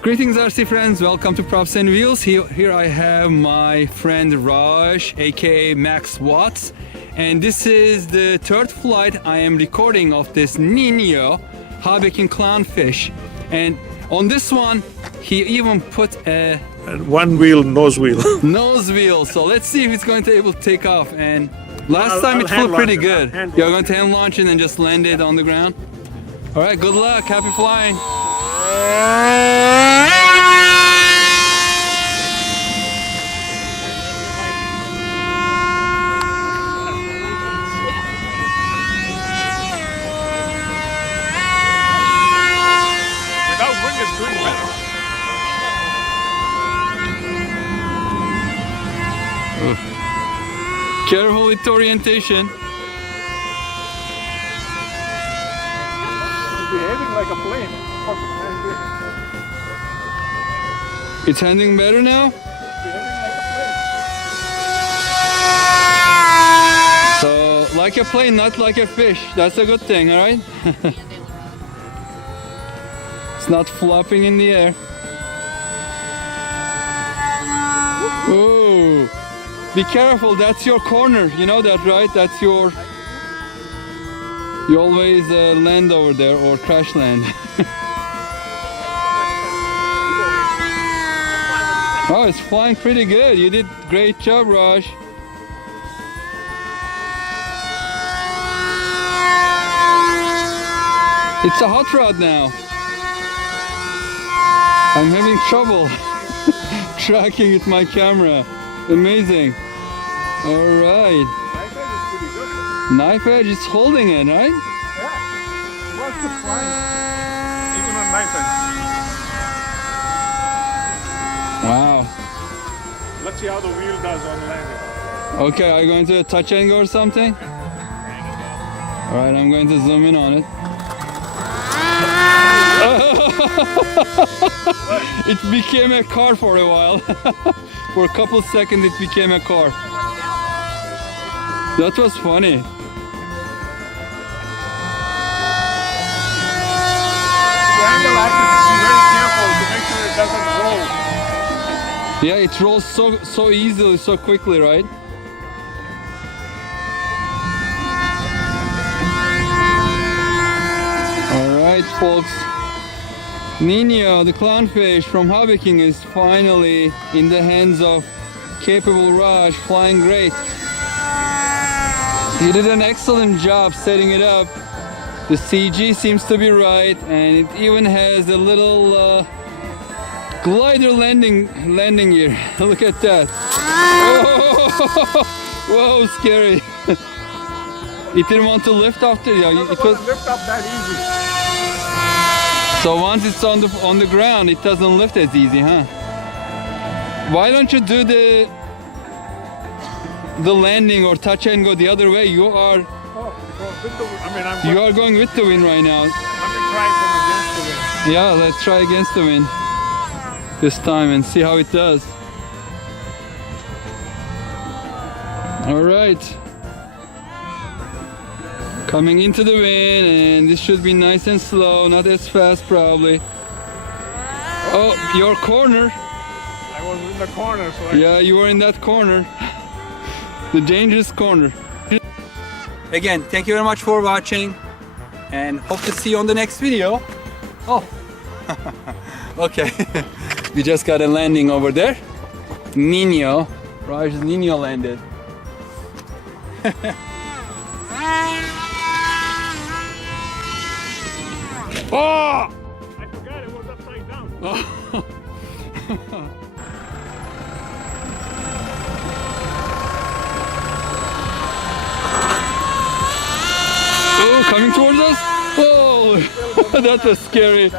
Greetings RC friends, welcome to Props and Wheels. Here I have my friend Raj, aka MaxWatts, and this is the third flight I am recording of this Nino HobbyKing Clownfish. And on this one, he even put a one wheel, nose wheel. nose wheel. So let's see if it's going to be able to take off. And last time it flew pretty good. You're going to hand launch it and just land it on the ground. All right, good luck, happy flying. Careful with the orientation. It's behaving like a plane. It's handling better now? So, like a plane, not like a fish. That's a good thing, alright? It's not flopping in the air. Ooh. Be careful, that's your corner. You know that, right? That's your... You always land over there or crash land. Oh, it's flying pretty good. You did great job, Raj. It's a hot rod now. I'm having trouble tracking with my camera. Amazing. All right. Knife edge is pretty good. Knife edge is holding it, right? Yeah. What's the flying? Even on knife edge. Wow. Let's see how the wheel does on landing. Okay, are you going to touch and go or something? All right, I'm going to zoom in on it. It became a car for a while. For a couple seconds it became a car. That was funny. The angle axis, be very careful to make sure it doesn't roll. Yeah, it rolls so easily, so quickly, right? Alright folks, Nino the Clownfish from HobbyKing is finally in the hands of capable Raj, flying great. He did an excellent job setting it up. The CG seems to be right, and it even has a little glider landing gear. Look at that. Oh, whoa, scary. It didn't want to lift after you. It doesn't lift up that easy. So once it's on the ground, it doesn't lift as easy, huh? Why don't you do the landing or touch and go the other way? You are going with the wind right now. Let me try from against the wind. Yeah, let's try against the wind this time and see how it does. All right. Coming into the wind, and this should be nice and slow, not as fast probably. Oh, your corner. I was in the corner, so Yeah, you were in that corner. The dangerous corner. Again, thank you very much for watching, and hope to see you on the next video. Oh, okay. We just got a landing over there. Nino, Raj's Nino landed. Oh! I forgot it was upside down. Oh, coming towards us? Oh, that was scary.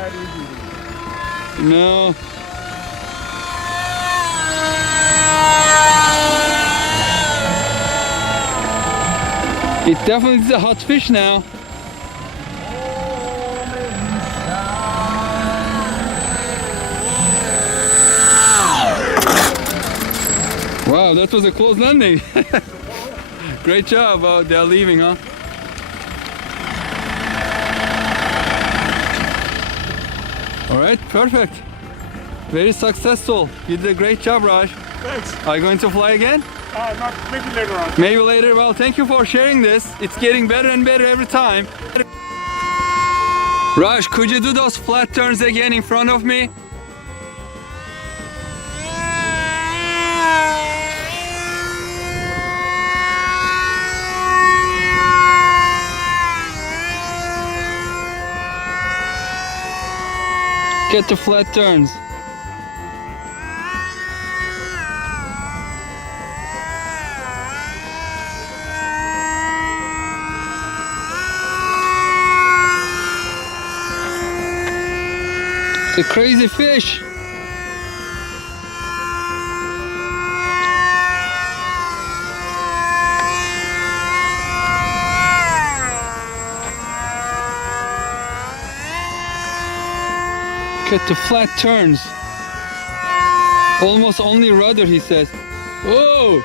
No. It definitely is a hot fish now. Wow, that was a close landing. Great job. They're leaving, huh? All right, perfect. Very successful. You did a great job, Raj. Thanks. Are you going to fly again? Not maybe later on. Maybe later. Well, thank you for sharing this. It's getting better and better every time. Raj, could you do those flat turns again in front of me? Get the flat turns. It's a crazy fish. Look at the flat turns. Almost only rudder, he says. Whoa!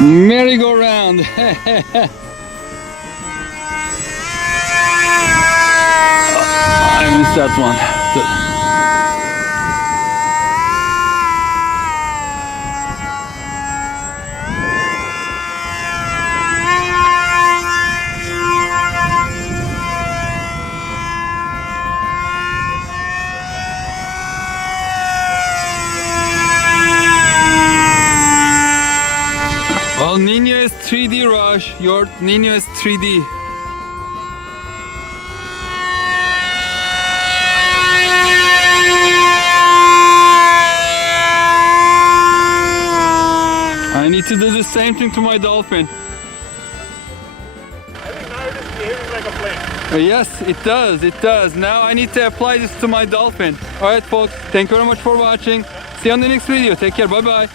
Merry-go-round. I missed that one. Well, Nino is 3D, Raj. Your Nino is 3D. I need to do the same thing to my dolphin. I think now it is behaving like a plane. Yes, it does, it does. Now I need to apply this to my dolphin. Alright folks, thank you very much for watching. See you on the next video. Take care, bye bye.